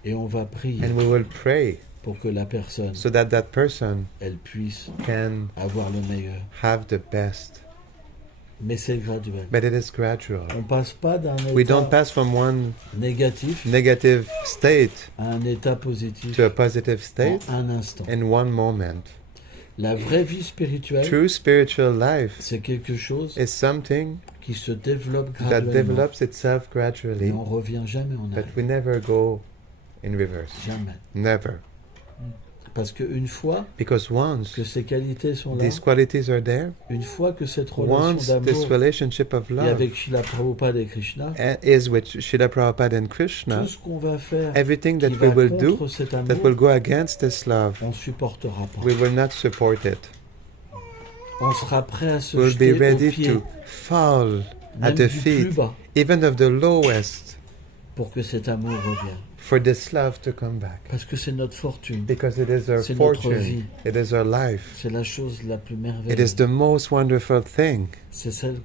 et on va prier and we will pray pour que la personne, so that that person elle puisse can avoir le meilleur. have the best. Mais c'est graduel. But it is gradual. On passe pas d'un We don't état pass from one négatif negative state à un état positif to a positive state en un instant. in one moment. La vraie vie spirituelle, True spiritual life c'est quelque chose is something qui se développe that graduellement. develops itself Et gradually, on revient jamais en but arrière. we never go in reverse. Jamais. Never. Parce qu'une fois Because once que ces qualités sont là, these qualities are there, une fois que cette relation once this d'amour relationship of est love avec Srila Prabhupada et Krishna, is with Srila Prabhupada and Krishna, tout ce qu'on va faire everything qui that we va will contre do cet that amour, will go against this love, on supportera pas. we will not support it. On sera prêt à se We'll jeter be aux ready pieds, to fall même at the du plus feet, bas, even of the lowest, pour que cet amour revienne. for this love to come back. Parce que c'est notre fortune, Because it is our C'est notre fortune, vie. it is our life, c'est la chose la plus it is merveilleuse. the most wonderful thing. C'est celle,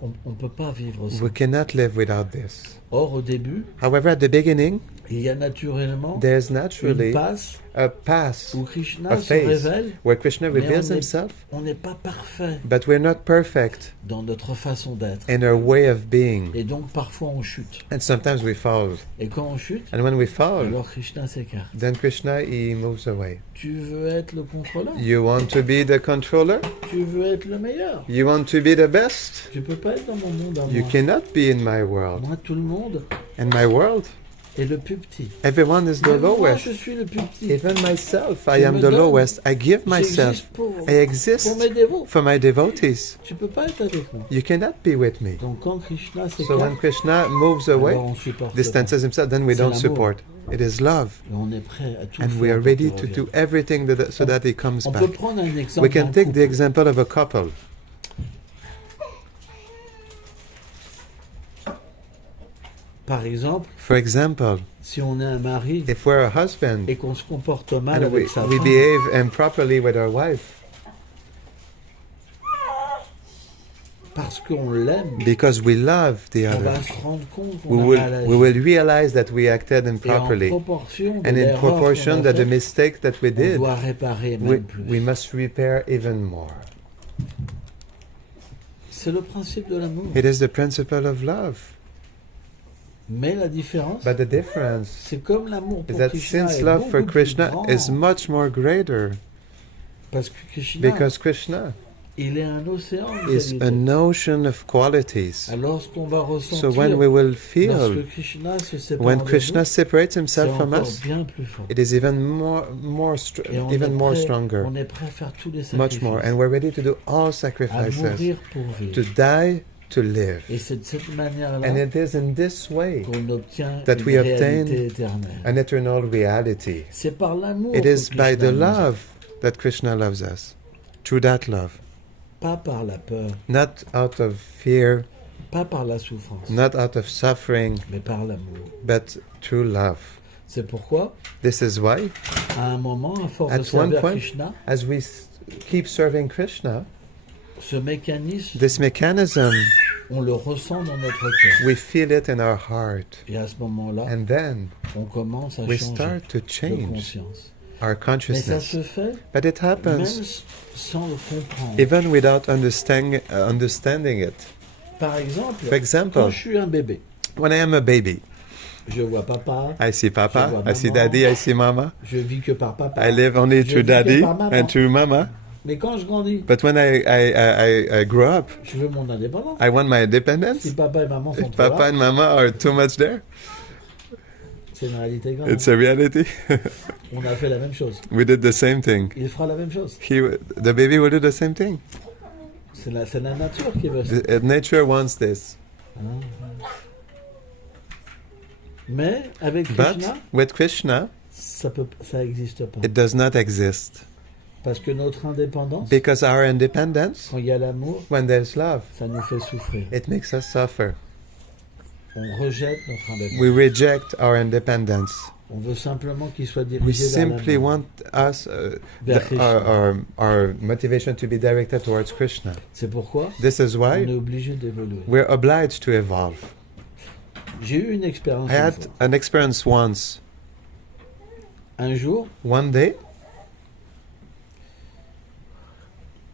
on ne peut pas vivre sans. We cannot live without this. Or, au début, However, at the beginning, il y a naturellement there's une naturally passe a path où Krishna a se phase révèle. where Krishna Mais reveals on est- himself, On n'est pas parfait but we're not perfect dans notre façon d'être. in our way of being. Et donc, parfois, on chute. And sometimes we fall. Et quand on chute, And when we fall, alors Krishna s'écarte. then Krishna, he moves away. Tu veux être le contrôleur. You want to be the controller? Tu veux être le meilleur. You want to be the best? Tu peux pas être dans mon monde à You moi. cannot be in my world. Moi, tout le monde In my world, est le plus petit. everyone is the Même moi, lowest. je suis le plus petit. Even myself, I Je am me the donne. lowest. I give myself. J'existe pour I exist mes dévots. for my devotees. Tu peux pas être avec moi. You cannot be with me. Donc, quand Krishna So when s'écarte, Krishna moves away, alors on supporte pas. distances himself, then we C'est don't l'amour. support. It is love. Et on est prêt à tout And faire we are pour ready qu'il to revienne. do everything so that he comes On peut back. prendre un exemple We can d'un take couple. the example of a couple. Par exemple, For example, si on est un mari if we're a husband et qu'on se comporte mal and avec sa we femme, behave improperly with our wife parce qu'on l'aime, because we love the on va other, se rendre compte we qu'on a mal agi. will realize that we acted Et en improperly. proportion de And in l'erreur proportion qu'on a that the faite, mistake that we on did, doit réparer we, même plus. we must repair even more. C'est le principe de l'amour. It is the principle of love. Mais la différence, But the difference c'est comme l'amour is pour that Krishna since est love beaucoup for plus Krishna grand, is much more greater, parce que Krishna, because Krishna il est un océan de is qualité. an ocean of qualities. Alors, ce qu'on va So ressentir when we will feel, lorsque Krishna se sépare when de Krishna nous, separates c'est himself from encore us, bien plus fort. it is even more Et on even est more prêt- stronger, On est prêt à faire tous les much sacrifices, more, and we're ready to do all à sacrifices, mourir pour to vivre. die, to live. Et c'est de cette manière-là And it is in this way qu'on obtient that une we obtain réalité éternelle. an eternal reality. C'est par l'amour It que is by Krishna the nous love that Krishna loves us. Through that love. Pas par la peur, Not out of fear, pas par la souffrance, not out of suffering, mais par l'amour. but through love. C'est pourquoi, This is why, à un moment, à force de at one servir point, Krishna, as we keep serving Krishna, ce mécanisme, this mechanism, on le ressent dans notre cœur. we feel it in our heart. Et à ce moment-là, And then on commence à we changer start to de change conscience. our Mais ça consciousness. se fait But it même happens sans le comprendre. even without understanding it. Par exemple, For example, quand je suis un bébé, when I am a baby, je vois papa, I see Je Papa, vois I see maman. Daddy, I see Mama. je vis que par papa. I live only Je through vis que Daddy par maman. and through Mama. Mais quand je grandis, But when I grow up, je veux mon indépendance. I want my independence. Si papa et maman sont If trop Papa là, and Mama are too much there, c'est une réalité grave. it's a reality. On a fait la même chose. We did the same thing. Il fera la même chose. The baby will do the same thing. C'est la nature qui veut ça. Nature wants this. Mais avec But Krishna, with Krishna, ça n'existe pas. it does not exist. Parce que notre indépendance, Because our independence, quand il y a l'amour, when there's love, ça nous fait souffrir. it makes us suffer. On rejette notre indépendance. We reject our independence. On veut simplement qu'il soit We dirigé vers simply l'amour. want us, Vers Krishna. our motivation to be directed towards Krishna. C'est pourquoi This is on est why obligé d'évoluer. we're obliged to evolve. J'ai eu une expérience I une had fois. an experience once. Un jour, One day,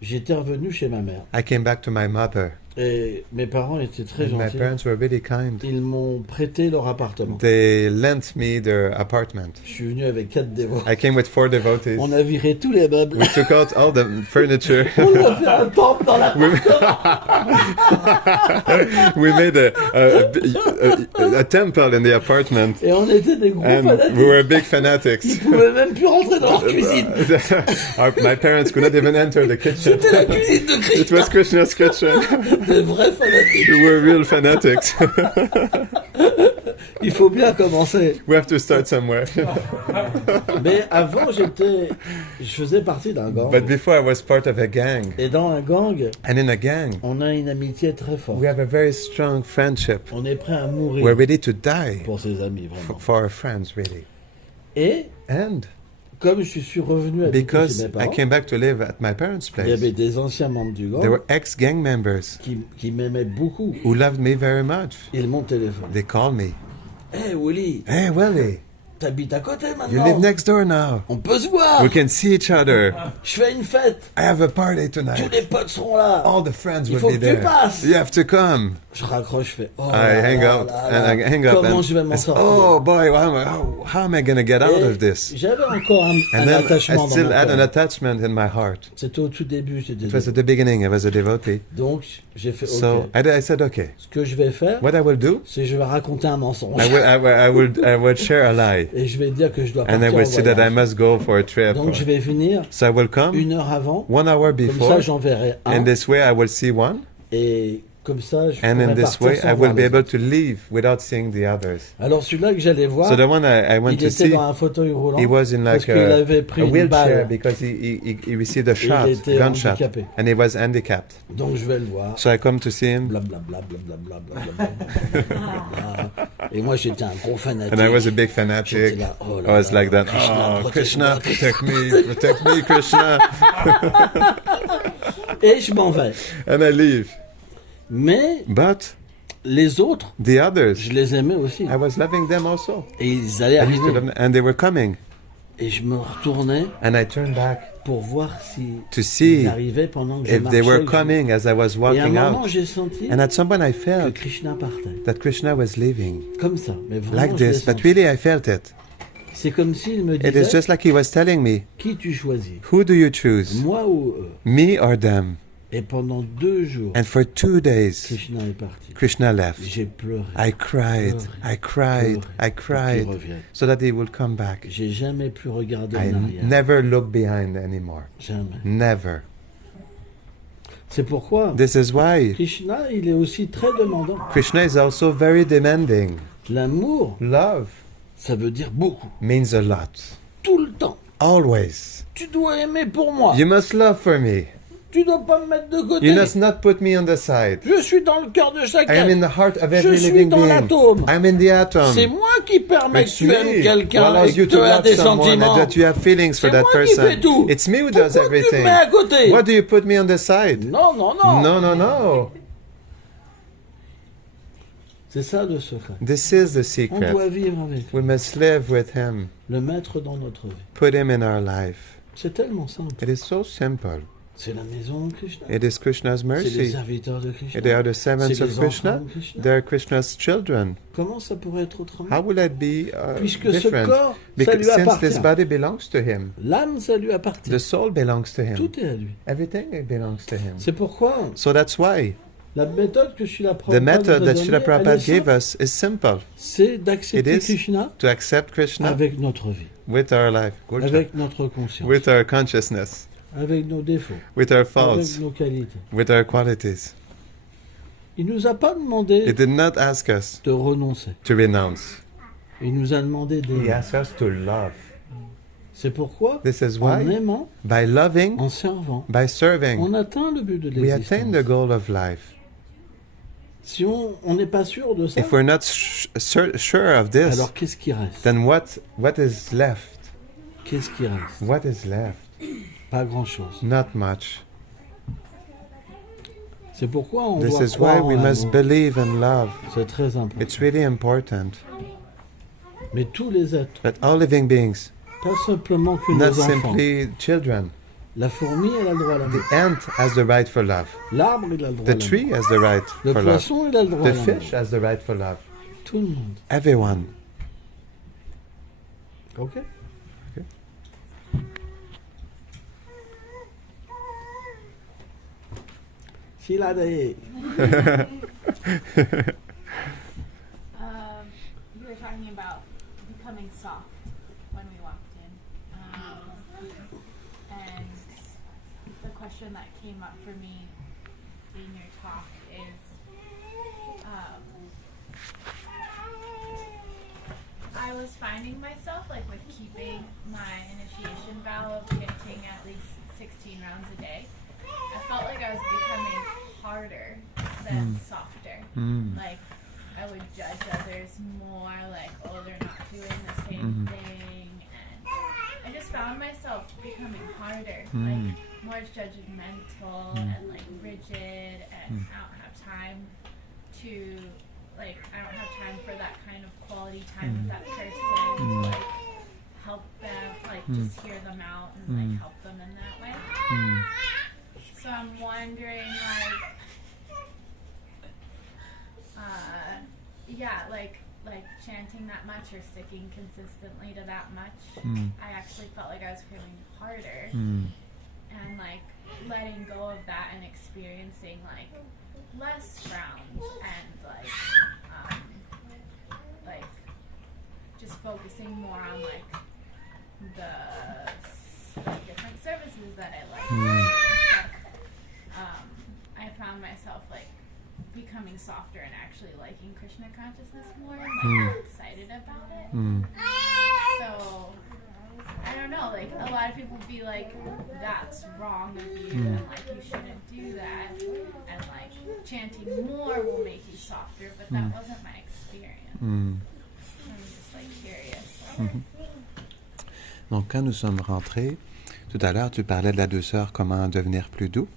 j'étais revenu chez ma mère. I came back to my mother. Et mes parents étaient très And my gentils. parents were really kind. Ils m'ont prêté leur appartement. They lent me their apartment. Je suis venu avec 4 dévots. I came with 4 devotees. On a viré tous les meubles. We took out all the furniture. On a fait un temple dans la We made a temple in the apartment. Et on était des gros And fanatiques. we were big fanatics. Ils pouvaient même plus rentrer dans leur cuisine. My parents could not even enter the kitchen. C'était la cuisine de It Krishna. was Krishna's kitchen. Des vrais fanatiques. We were real fanatics. Il faut bien commencer. We have to start somewhere. Mais avant, je faisais partie d'un gang. But before I was part of a gang. Et dans un gang, And in a gang, on a une amitié très forte. we have a very strong friendship. On est prêt à mourir We're ready to die pour ses amis, vraiment. for our friends, really. Et And comme je suis revenu habiter because chez mes I parents, came back to live at my parents' il y avait place, des anciens membres du there gang were ex-gang members qui m'aimaient beaucoup. who loved me very much. Ils m'ont téléphoné. They called me, Hey Willy, "Hey, Willie, t'habites à côté you maintenant. live next door now. On peut se voir. We can see each other. Je fais une fête. I have a party Tous tonight. les potes seront là. All the friends Il will faut be que tu there. passes. You have to come." Je raccroche, je fais oh I là hang là out là and là. I hang up Comment and je vais m'en I said, sortir? "Oh boy, how am I going to get out Et of this?" j'avais encore un And then I attachement dans still mon had an cœur. attachment in my heart. C'était au tout début, j'étais It was at the beginning. I was a devotee. donc j'ai fait ok. So I said, "Okay, Ce que je vais faire, what I will do, c'est que je vais raconter un mensonge. I will share a lie, Et je vais dire que je dois and I partir en will say that I voyage. must go for a trip. Donc je vais venir So I will come 1 heure avant. 1 hour Comme before, ça, j'enverrai un. and this way I will see one, Et comme ça, je and pourrai in this partir way sans I voir will be les able autres. to leave without seeing the others." Alors celui-là que j'allais voir, So the one I went il to était see, dans un fauteuil roulant he was in parce like qu'il avait pris a une wheelchair balle. because he received a Et shot, il était gunshot, handicapé. and he was handicapped. Donc je vais le voir. So I come to see him, Blablabla, blablabla, blablabla, blablabla. Et moi j'étais un gros fanatique. and I was a big J'étais fanatic. là, oh I là was là, like that. Krishna, Oh, Krishna, protège-moi, protect me, Krishna. Et je m'en vais. And I leave. Mais But les autres, the others, je les aimais aussi. I was loving them also. Et ils allaient I used to love arriver. them, and they were coming. Et je me retournais And I turned back pour voir si to see ils arrivaient pendant que je if they marchais. were que je- coming as I was Et à un walking moment, out. j'ai senti And at some point I que felt Krishna partait. that Krishna was leaving. Comme ça. Mais vraiment, Like je l'ai this, but senti. really I felt it. C'est comme s'il me It is disait, just like he was telling me, qui tu choisis, who do you choose? moi ou eux? Me or them? Et pendant 2 jours, And for 2 days, Krishna est parti. Krishna left. J'ai pleuré. I cried, I cried, I Pour cried, qu'il revienne. so that he would come back. J'ai jamais pu regarder I en arrière. never look behind anymore. Jamais. Never. C'est pourquoi This is why Krishna, il est aussi très demandant. Krishna is also very demanding. L'amour, Love ça veut dire beaucoup. means a lot. Tout le temps. always. Tu dois aimer pour moi. You must love for me. Tu dois pas me mettre de côté. You must not put me on the side. Je suis dans le cœur de chaque I am in être. the heart of Je every suis living dans being. l'atome. I'm in the atom. C'est moi qui permets que It's tu aimes me quelqu'un who allows et que you tu to as love des someone sentiments. and that you have feelings for C'est that moi qui fais person. tout. It's me who does Pourquoi tu me everything. mets à côté? Why do you put me on the side? Non, non, non. No, no, no. C'est ça le secret. This is the On secret. doit vivre avec We must live with Him. le maître dans notre vie. Put Him in our life. C'est tellement simple. It is so simple. C'est la maison de Krishna. It is Krishna's C'est mercy. les serviteurs de Krishna. They are the servants C'est of les Krishna. enfants de Krishna. They are Krishna's children. Comment ça pourrait être autrement? How will it be Puisque ce different? corps, ça Because lui since appartient. this body belongs to Him, L'âme, ça lui appartient. the soul belongs to Him. Tout est à lui. Everything belongs to Him. C'est pourquoi So that's why la méthode que Srila the Prabhupada method nous a that Srila donnée, Prabhupada elle est gave simple. us is simple. C'est It d'accepter is Krishna to accept Krishna avec notre vie, with our life, avec notre conscience, with our consciousness, avec nos défauts, with our avec faults, nos qualités. with our qualities. Il nous a pas He demandé did not ask us de renoncer. to renounce. Il nous a demandé He d'aimer. asked us to love. C'est pourquoi, This is en why, aimant, by loving, en servant, by serving, on atteint le but de we attain the l'existence. goal of life. Si on n'est pas sûr de ça, If we're not sure of this, alors qu'est-ce qui reste? then what is left? Qu'est-ce qui reste? What is left? Pas grand-chose. Not much. C'est pourquoi on This doit is why croire en we must l'amour. believe in love. C'est très important. It's really important. Mais tous les êtres, But all living beings, pas simplement que not nos enfants. simply children. La fourmi, elle a le droit à l'amour. The ant has the right for love. L'arbre, il a le droit à The l'amour. tree has the right Le for love. poisson, il a le droit à The l'amour. fish has the right for love. Tout le monde. Everyone. Ok? Sheila Day. You were talking about becoming soft when we walked in. And the question that came up for me in your talk is I was finding myself, like, with keeping my initiation vow of chanting at least 16 rounds a day. I felt like I was becoming harder than softer. Like, I would judge others more, like, oh, they're not doing the same thing. And I just found myself becoming harder, like, more judgmental and, like, rigid, and I don't have time to, like, I don't have time for that kind of quality time with that person to, like, help them, like, just hear them out and, like, help them in that way. So I'm wondering, like, yeah, like chanting that much or sticking consistently to that much. I actually felt like I was craving harder, and like letting go of that and experiencing like less frowns and like just focusing more on like the different services that I like. I found myself like becoming softer and actually liking Krishna consciousness more and like excited about it. So I don't know, like a lot of people be like, that's wrong of you and like you shouldn't do that and like chanting more will make you softer, but that wasn't my experience. I'm just like curious. Donc, quand nous sommes rentrés, tout à l'heure, tu parlais de la douceur, comment devenir plus doux.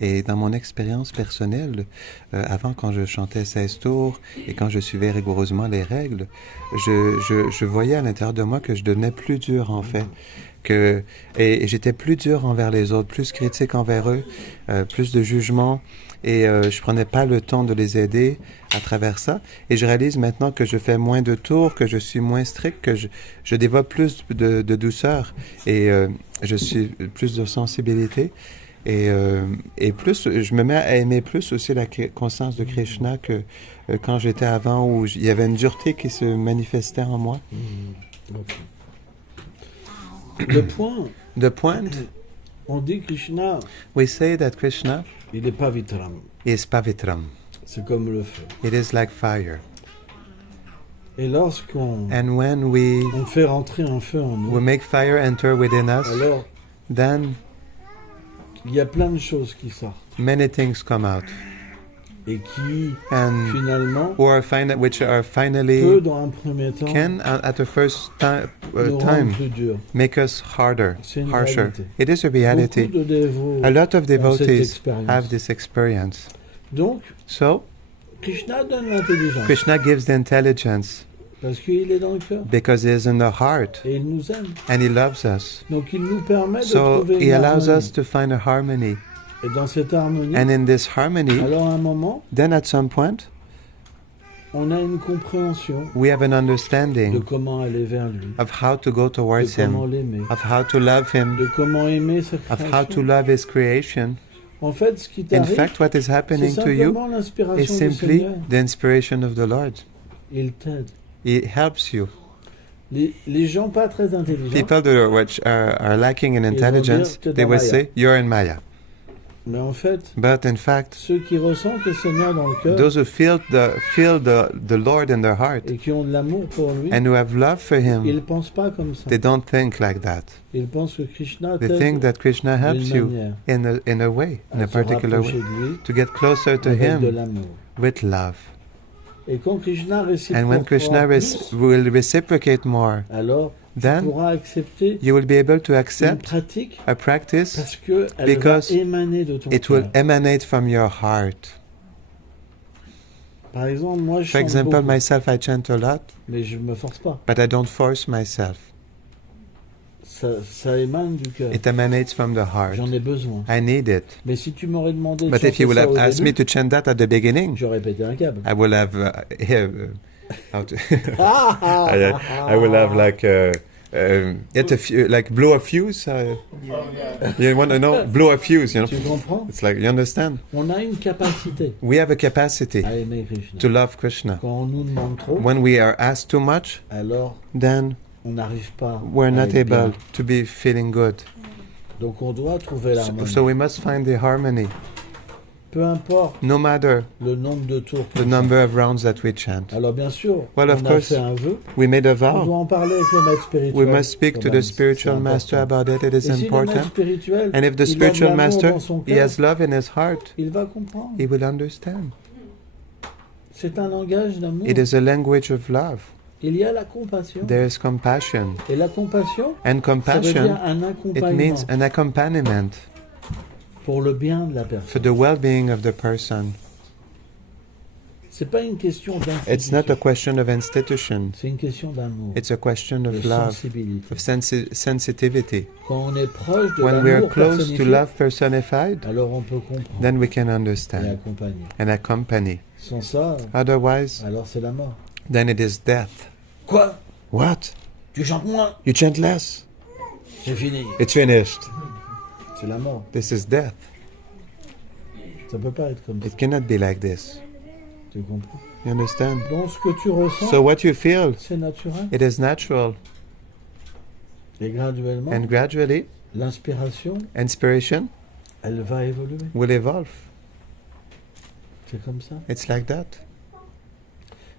Et dans mon expérience personnelle, avant, quand je chantais 16 tours et quand je suivais rigoureusement les règles, je voyais à l'intérieur de moi que je devenais plus dur, en fait. Et j'étais plus dur envers les autres, plus critique envers eux, plus de jugement. Et je prenais pas le temps de les aider à travers ça. Et je réalise maintenant que je fais moins de tours, que je suis moins strict, que je développe plus de douceur et je suis plus de sensibilité. Et plus, je me mets à aimer plus aussi la conscience de Krishna que quand j'étais avant où il y avait une dureté qui se manifestait en moi. Ok. Le point, The point, on dit Krishna, we say that Krishna il n'est pas vitram. is pavitram. C'est comme le feu. It is like fire. Et lorsqu'on And when we on fait rentrer un feu en nous, make fire enter within us, alors then il y a plein de choses qui sortent many things come out. et qui And finalement which are peut finally dans un premier temps can at the first nous rendre time plus durs. make us harder, C'est une harsher. réalité. It is a Beaucoup reality. de dévots A lot of ont cette devotees expérience. have this experience. Donc So Krishna donne l'intelligence Krishna gives the intelligence parce qu'il est dans le cœur because he is in the heart et il nous aime. and he loves us. Donc il nous permet de So trouver he une allows harmonie. us to find a harmony. Et dans cette harmonie, And in this harmony, alors à un moment, then at some point, on a une compréhension we have an de understanding comment aller vers lui, of how to go de towards comment him, l'aimer, of how to love him, de comment aimer sa of how to création. love his creation. En fait, ce qui In t'arrive, fact, what is c'est happening to you simplement is l'inspiration du simply Seigneur. the inspiration of the Lord. Il t'aide. He helps you. Les gens pas très intelligents, People which are lacking in vont intelligence, dire, "T'es they dans will Maya." say, you're in Maya. mais en fait, But in fact, ceux qui ressentent le Seigneur dans le cœur those who feel the Lord in their heart et qui ont de l'amour pour lui, and who have love for ils him, ne pensent pas comme ça. they don't think like that. Ils pensent que Krishna They t'aide think that Krishna helps d'une you manière in a way, in à a se particular rapprocher way, de lui to get closer to avec de him l'amour. with love. Et quand Krishna And when Krishna réciproquera plus, will reciprocate more, alors tu then pourras accepter you will be able to une accept pratique a practice. parce qu'elle va Because émaner de ton It will cœur. emanate from your heart. Par exemple, moi je For chante example, beaucoup, myself, I chant a lot, mais je me force pas. but I don't force myself. Ça émane du cœur. It emanates from the heart. J'en ai besoin. I need it. Mais si tu m'aurais demandé de But if chanter you will ça have au asked me début, to chant that at the beginning, j'aurais pété un câble. I will have how to I will have like hit a few, like blow a fuse. You want to know? Blow a fuse, you know? Tu comprends? It's like, you understand? On a une capacité We have a capacity à aimer Krishna. to love Krishna. Quand on nous demande trop, When we are asked too much, alors then on n'arrive pas we're à not être bien. able to be feeling good. Donc on doit trouver l'harmonie. So we must find the harmony, Peu importe no matter le nombre de tours. the qu'on number of rounds that we chant. chante. Alors bien sûr, Well, of on a course, fait un vœu. we made a On doit vow. en parler avec le maître spirituel. We must speak to quand the même, spiritual c'est master important. about it. It is Et si le maître important. spirituel, And if the il a de spiritual l'amour master, dans son he cœur, has love in his heart, il va comprendre. he will understand. C'est un langage d'amour. It is a language of love. Il y a la compassion. There is compassion. Et la compassion, And ça veut dire compassion, un it accompagnement means an accompaniment pour le bien de la personne. for the well-being of the person. C'est pas une question It's not a d'institution. question of institution. C'est une question d'amour, It's a question de of love, sensibilité. of sensitivity. Quand on est proche de When we are l'amour close to personnifié, love personified, alors on peut comprendre then we can et understand accompagner. and accompany. Sans ça, Otherwise, alors c'est la mort. then it is death. Quoi? What? Tu chantes moins? You chant less? C'est fini. It's finished. C'est la mort. This is death. Ça peut pas être comme ça. It cannot be like this. Tu comprends? You understand? Donc ce que tu ressens, So what you feel, c'est naturel. it is natural. Et graduellement, And gradually, l'inspiration, inspiration elle va évoluer. will evolve. C'est comme ça. It's like that.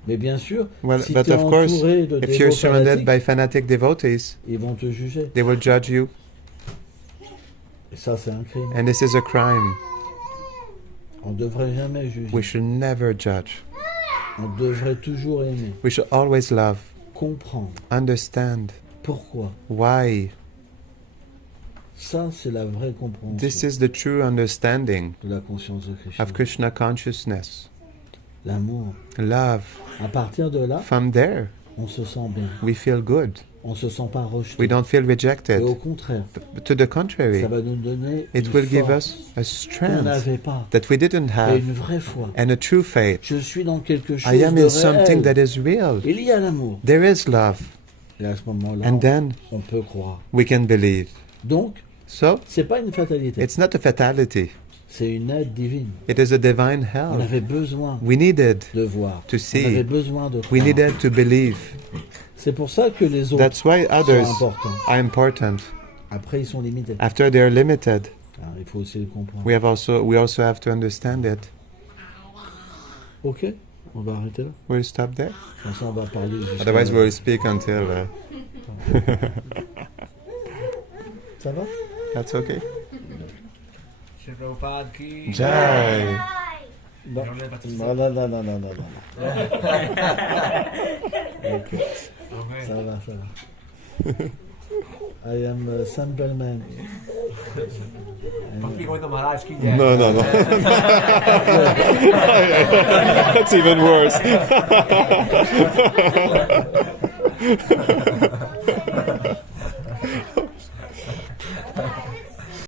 Mais bien sûr, Well, si but tu es of course, entouré de if you're dévots surrounded fanatiques, by fanatic devotees, ils vont te juger. they will judge you. Et ça, c'est un crime. And this is a crime. On devrait jamais juger. We should never judge. On devrait toujours aimer, We should always love, comprendre understand pourquoi. why. Ça, c'est la vraie compréhension This is the true understanding de la conscience de Krishna. of Krishna consciousness. L'amour. Love. À partir de là, From there, on se sent bien. we feel good. On se sent pas We rejeté. don't feel Et rejected. au contraire, To the contrary, ça va nous donner it une will give force us a qu'on strength n'avait pas. that we didn't Et have une vraie foi. and a true faith. Je suis dans quelque chose I am de in something réel. that is real. Il y a l'amour. There is love. Et à ce moment-là, And then on peut croire. we can believe. Donc, So, c'est pas une fatalité. it's not a fatality. C'est une aide divine. It is a divine On help. avait besoin We needed de voir. to On see. avait besoin de We croire. needed to believe. C'est pour ça que les autres That's why sont others importants. are important. Après, ils sont limités. After they are limited, Alors, il faut aussi le comprendre. we also have to understand it. Ok? On va arrêter là. We'll stop there. Comme ça, on va parler jusqu'à... Otherwise, we'll speak until. Ça va? That's okay. Shri Prabhupada ki Jai. Bon. Journée baptisée. Non, non, non, non, non, non, non. Ok, Okay. ça va, ça va. I am a simple man. Bhakti Govinda Maharaj ki jai. No, no, no. That's even worse.